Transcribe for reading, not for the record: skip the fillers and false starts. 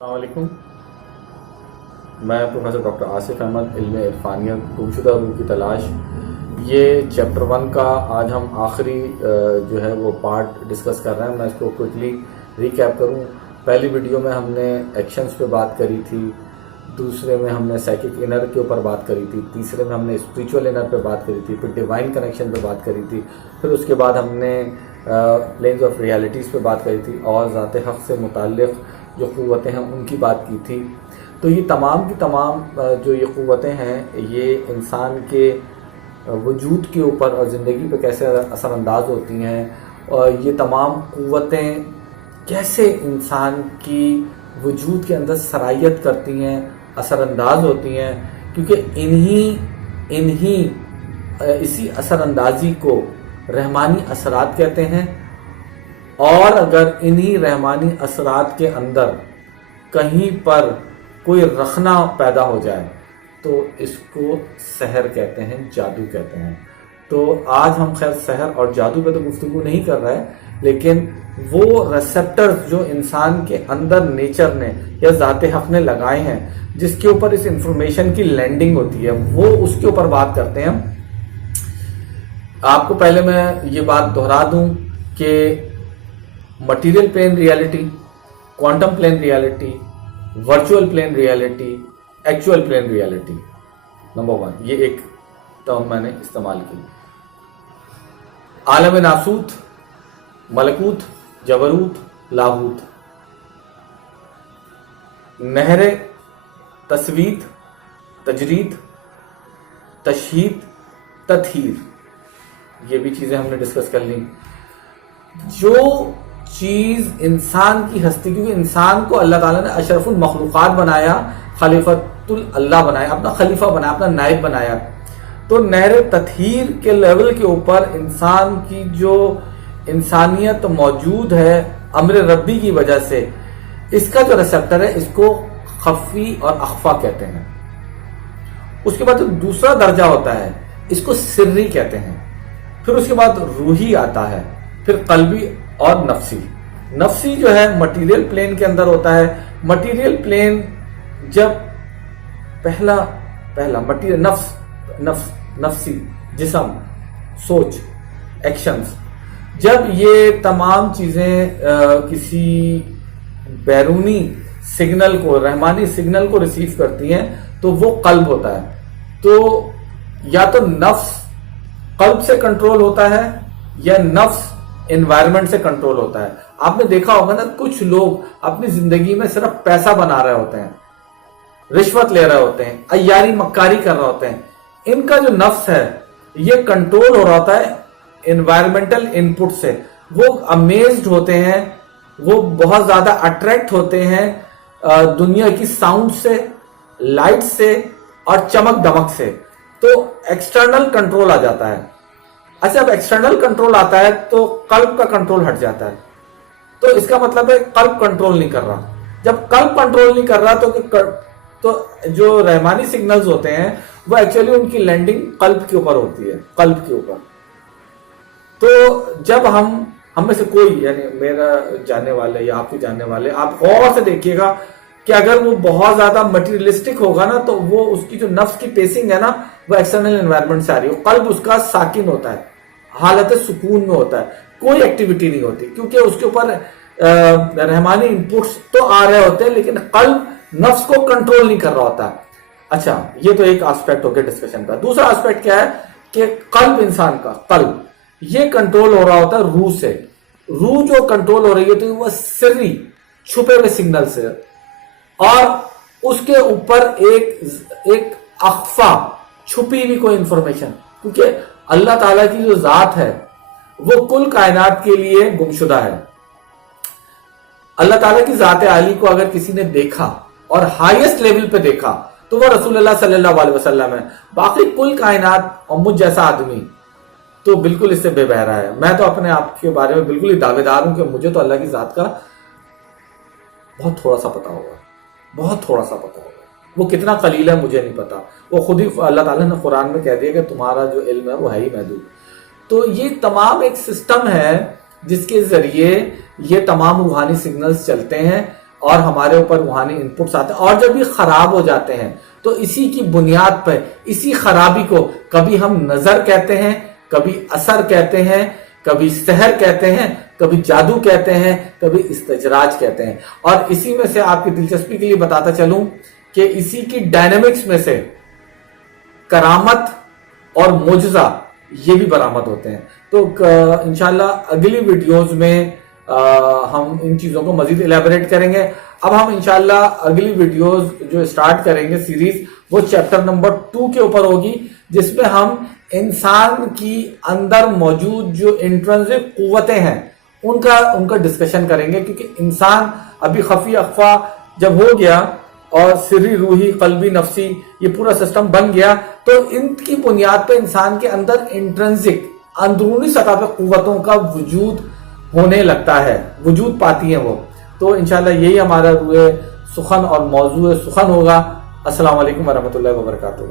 السلام علیکم، میں پروفیسر ڈاکٹر آصف احمد، علم عرفانیت گمشدہ روح کی تلاش، یہ چیپٹر 1 کا آج ہم آخری جو ہے وہ پارٹ ڈسکس کر رہے ہیں۔ میں اس کو کوئکلی ریکیپ کروں۔ پہلی ویڈیو میں ہم نے ایکشنز پہ بات کری تھی، دوسرے میں ہم نے سائیکک انر کے اوپر بات کری تھی، تیسرے میں ہم نے اسپریچول انر پہ بات کری تھی، پھر ڈیوائن کنیکشن پہ بات کری تھی، پھر اس کے بعد ہم نے پلینز آف ریالٹیز پہ بات کری تھی اور ذات حق سے متعلق جو قوتیں ہیں ان کی بات کی تھی۔ تو یہ تمام کی تمام جو یہ قوتیں ہیں یہ انسان کے وجود کے اوپر اور زندگی پہ کیسے اثر انداز ہوتی ہیں، اور یہ تمام قوتیں کیسے انسان کی وجود کے اندر سرایت کرتی ہیں، اثر انداز ہوتی ہیں، کیونکہ اسی اثر اندازی کو رحمانی اثرات کہتے ہیں۔ اور اگر انہی رحمانی اثرات کے اندر کہیں پر کوئی رخنا پیدا ہو جائے تو اس کو سحر کہتے ہیں، جادو کہتے ہیں۔ تو آج ہم خیر سحر اور جادو پہ تو گفتگو نہیں کر رہے، لیکن وہ ریسیپٹرز جو انسان کے اندر نیچر نے یا ذات حق نے لگائے ہیں، جس کے اوپر اس انفارمیشن کی لینڈنگ ہوتی ہے، وہ اس کے اوپر بات کرتے ہیں۔ آپ کو پہلے میں یہ بات دہرا دوں کہ material plane reality, quantum plane reality, virtual plane reality, actual plane reality, number 1 یہ ایک ٹرم میں نے استعمال کی۔ عالم ناسوت، ملکوت، جبروت، لاہوت، نہر تسویت، تجرید، تشہید، تطہیر، یہ بھی چیزیں ہم نے ڈسکس کر لی۔ جو چیز انسان کی ہستی، کیونکہ انسان کو اللہ تعالیٰ نے اشرف المخلوقات بنایا، خلیفۃ اللہ بنایا، اپنا خلیفہ بنایا، اپنا نائب بنایا، تو نہر تطہیر کے لیول کے اوپر انسان کی جو انسانیت موجود ہے امر ربی کی وجہ سے، اس کا جو ریسیپٹر ہے اس کو خفی اور اخفا کہتے ہیں۔ اس کے بعد جو دوسرا درجہ ہوتا ہے اس کو سری کہتے ہیں، پھر اس کے بعد روحی آتا ہے، پھر قلبی اور نفسی۔ نفسی جو ہے مٹیریل پلین کے اندر ہوتا ہے۔ مٹیریل پلین جب پہلا مٹیریل نفسی، جسم، سوچ، ایکشنز، جب یہ تمام چیزیں کسی بیرونی سگنل کو، رحمانی سگنل کو ریسیو کرتی ہیں تو وہ قلب ہوتا ہے۔ تو یا تو نفس قلب سے کنٹرول ہوتا ہے یا نفس انوائرمنٹ سے کنٹرول ہوتا ہے۔ آپ نے دیکھا ہوگا نا، کچھ لوگ اپنی زندگی میں صرف پیسہ بنا رہے ہوتے ہیں، رشوت لے رہے ہوتے ہیں، عیاری مکاری کر رہے ہوتے ہیں، ان کا جو نفس ہے یہ کنٹرول ہو رہا ہوتا ہے انوائرمنٹل انپٹ سے۔ وہ امیزڈ ہوتے ہیں، وہ بہت زیادہ اٹریکٹ ہوتے ہیں دنیا کی ساؤنڈ سے، لائٹ سے اور چمک دمک سے، تو ایکسٹرنل کنٹرول آ جاتا ہے۔ اچھا، اب ایکسٹرنل کنٹرول آتا ہے تو قلب کا کنٹرول ہٹ جاتا ہے، تو اس کا مطلب ہے قلب کنٹرول نہیں کر رہا۔ جب قلب کنٹرول نہیں کر رہا تو جو رحمانی سگنلز ہوتے ہیں وہ ایکچولی ان کی لینڈنگ قلب کے اوپر ہوتی ہے، قلب کے اوپر۔ تو جب ہم میں سے کوئی، یعنی میرا جاننے والے یا آپ کے جاننے والے، آپ غور سے دیکھیے گا کہ اگر وہ بہت زیادہ مٹیریلسٹک ہوگا نا تو وہ اس کی جو نفس کی پیسنگ ہے نا وہ ایکسٹرنل انوائرمنٹ سے آ رہی ہے۔ قلب اس کا ساکن ہوتا ہے، حالت سکون میں ہوتا ہے، کوئی ایکٹیویٹی نہیں ہوتی، کیونکہ اس کے اوپر رحمانی انپٹس تو آ رہے ہوتے ہیں لیکن قلب نفس کو کنٹرول نہیں کر رہا ہوتا۔ اچھا، یہ تو ایک آسپیکٹ ہو گیا ڈسکشن کا۔ دوسرا آسپیکٹ کیا ہے کہ قلب، انسان کا قلب یہ کنٹرول ہو رہا ہوتا ہے روح سے۔ روح جو کنٹرول ہو رہی ہوتی ہے وہ سری، چھپے ہوئے سگنل سے، اور اس کے اوپر ایک اخفا، چھپی ہوئی کوئی انفارمیشن، کیونکہ اللہ تعالیٰ کی جو ذات ہے وہ کل کائنات کے لیے گمشدہ ہے۔ اللہ تعالیٰ کی ذات عالی کو اگر کسی نے دیکھا اور ہائیسٹ لیول پہ دیکھا تو وہ رسول اللہ صلی اللہ علیہ وسلم ہے۔ باقی کل کائنات اور مجھ جیسا آدمی تو بالکل اس سے بے بہرا ہے۔ میں تو اپنے آپ کے بارے میں بالکل ہی دعوے دار ہوں کہ مجھے تو اللہ کی ذات کا بہت تھوڑا سا پتا ہوگا، بہت تھوڑا سا پتا ہوگا۔ وہ کتنا قلیل ہے مجھے نہیں پتا، وہ خود ہی اللہ تعالیٰ نے قرآن میں کہہ دیا کہ تمہارا جو علم ہے وہ ہے ہی محدود۔ تو یہ تمام ایک سسٹم ہے جس کے ذریعے یہ تمام روحانی سگنلز چلتے ہیں، اور ہمارے اوپر روحانی انپٹس آتے ہیں، اور جب یہ خراب ہو جاتے ہیں تو اسی کی بنیاد پہ اسی خرابی کو کبھی ہم نظر کہتے ہیں، کبھی اثر کہتے ہیں، کبھی سحر کہتے ہیں، کبھی جادو کہتے ہیں، کبھی استجراج کہتے ہیں. اور اسی میں سے آپ کی دلچسپی کے لیے بتاتا چلوں کہ اسی کی ڈائنامکس میں سے کرامت اور معجزہ یہ بھی برآمد ہوتے ہیں. تو انشاءاللہ اگلی ویڈیوز میں ہم ان چیزوں کو مزید الیبوریٹ کریں گے. اب ہم انشاءاللہ اگلی ویڈیوز جو اسٹارٹ کریں گے سیریز، وہ چیپٹر نمبر 2 کے اوپر ہوگی، جس میں ہم انسان کی اندر موجود جو انٹرنسک قوتیں ہیں ان کا ڈسکشن کریں گے. کیونکہ انسان ابھی خفی اخفا جب ہو گیا اور سری، روحی، قلبی، نفسی یہ پورا سسٹم بن گیا، تو ان کی بنیاد پہ انسان کے اندر انٹرنسک اندرونی سطح پہ قوتوں کا وجود ہونے لگتا ہے، وجود پاتی ہیں وہ. تو انشاءاللہ یہی ہمارا روح سخن اور موضوع سخن ہوگا. السلام علیکم ورحمۃ اللہ وبرکاتہ.